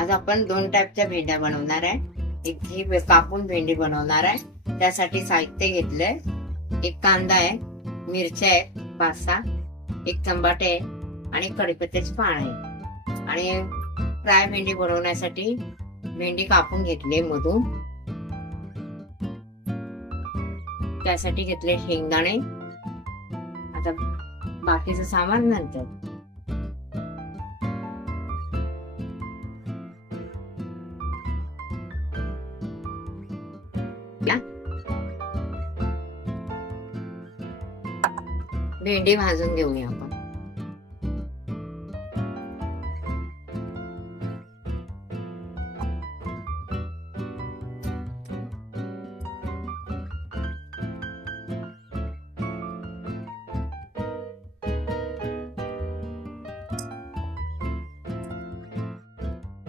आज आपण दोन टाईपच्या भेंड्या बनवणार आहे। एक ही कापून भेंडी बनवणार आहे। त्यासाठी साहित्य घेतलंय, एक कांदा आहे, मिरच्या आहे 5-6, एक टमाटे आहे आणि कढीपत्त्याची पान आहे। आणि फ्राय भेंडी बनवण्यासाठी भेंडी कापून घेतली मधून, त्यासाठी घेतले शेंगदाणे। आता बाकीचं सामान नंतर। भेंडी भाजून घेऊया आपण।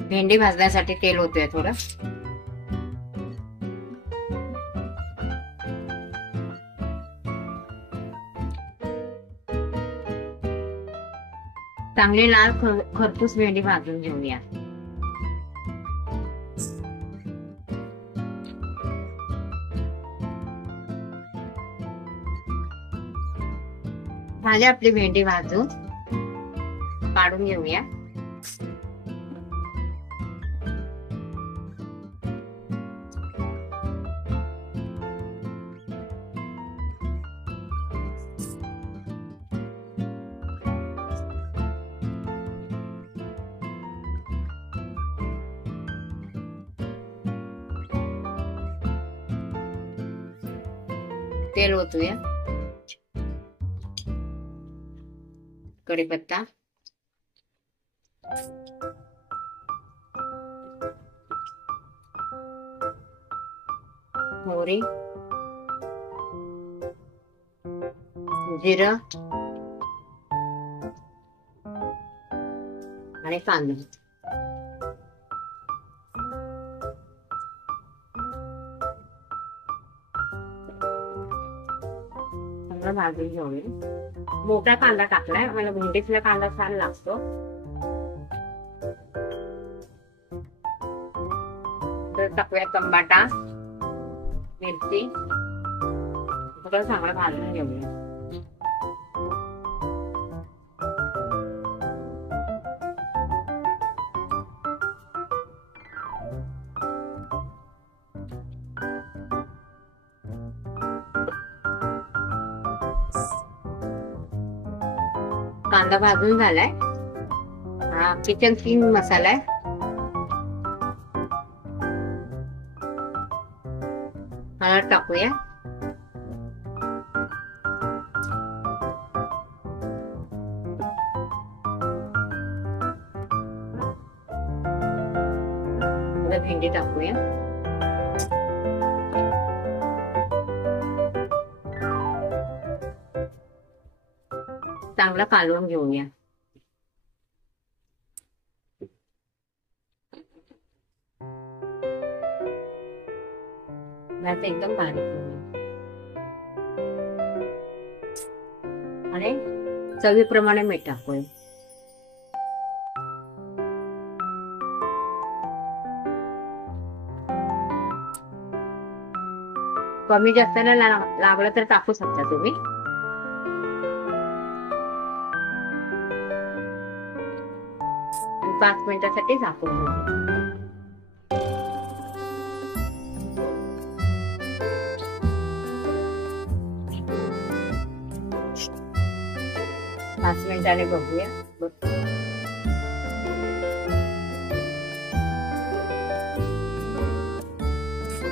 भेंडी भाजण्यासाठी तेल होतोय थोडं। चांगली लाल खरपूस भेंडी भाजून घेऊया। झाली आपली भेंडी भाजून, काढून घेऊया। तेल ओतूया, कढीपत्ता, मोहरी, जिरं आणि कांदा। भाजून घेऊया। मोठा कांदा टाकलाय, मला भेंडीतला कांदा छान लागतो। तर टाकूया टमाटा, मिरची, सगळं चांगलं भाजून घेऊया। कांदा भाजून झालाय। हा किचन किंग मसाला आहे, हळद टाकूया। भेंडी टाकूया। चांगला कालवून घेऊया। एकदम बारीक आणि चवीप्रमाणे मीठ टाकूया। कमी जास्त लागलं तर टाकू शकता तुम्ही। 5 मिनिटासाठी झाकून घेऊ। 5 मिनिटाने बघूया।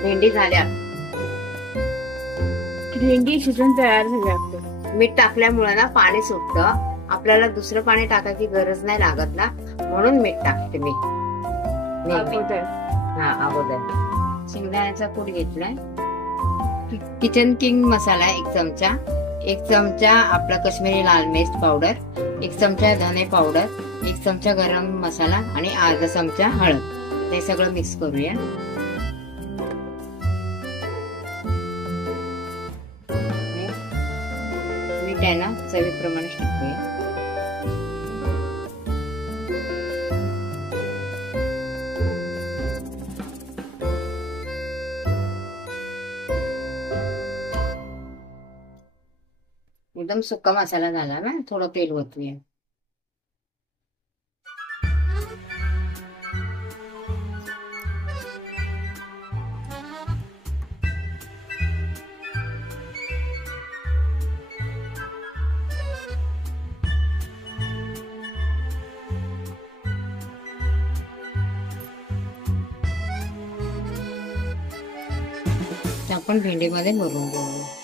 भेंडी झाल्या, भेंडी शिजून तयार झाली। मीठ टाकल्यामुळे ना पाणी सुटतं, आपल्याला दुसरं पाणी टाकायची गरज नाही लागत ना, म्हणून मीठ टाकते मी। हा अगोदर शेंगदाण्याचा कूट घेतलाय, किचन किंग मसाला 1 चमचा, 1 चमचा आपला काश्मीरी लाल मिर्च पावडर, 1 चमचा धने पावडर, 1 चमचा गरम मसाला आणि अर्धा चमचा हळद। हे सगळं मिक्स करूया। मीठ आहे ना चवीप्रमाणे टाकूया। एकदम सुका मसाला झाला ना, थोडं तेल ओतूया. आपण भेंडीमध्ये भरून घेऊया.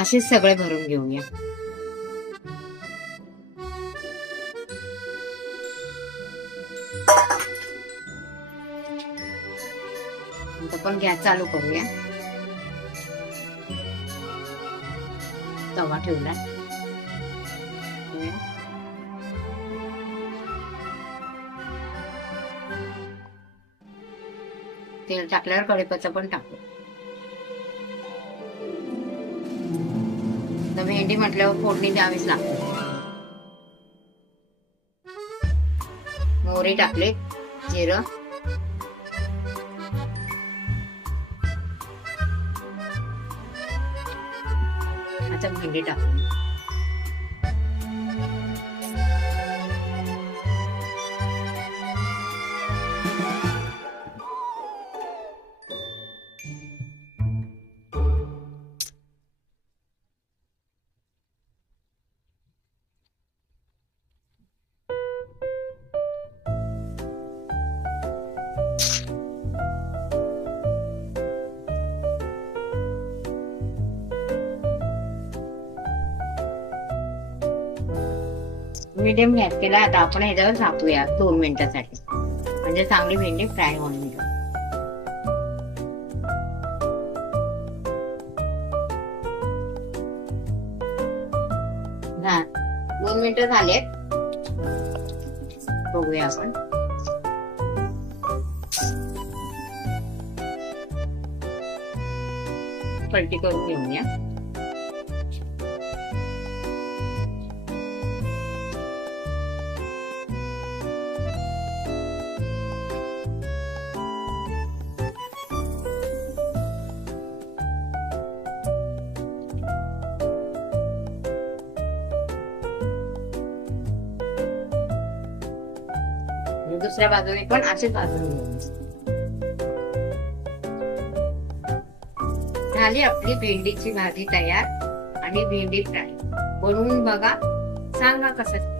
असेच सगळे भरून घेऊया. आपण गॅस चालू करूया. तवा ठेवला. तेल टाकल्यावर कढीपत्ता पण टाकू. भेंडी म्हटल्यावर फोडणी द्यावीच लागते. मोहरी टाकले, जिरं, आता भेंडी टाकू. मीडियम गॅस केला. आता आपण ह्याच्यावर झाकूया 2 मिनिटासाठी, म्हणजे चांगली भेंडी फ्राय होऊन मिळेल. 2 मिनिटं झालेत. बघूया आपण. पलटी करून घेऊया. दुसऱ्या बाजूने पण अशीच भाजून घेऊ. झाली आपली भेंडीची भाजी तयार आणि भेंडी फ्राय. बनवून बघा, सांगा कसं.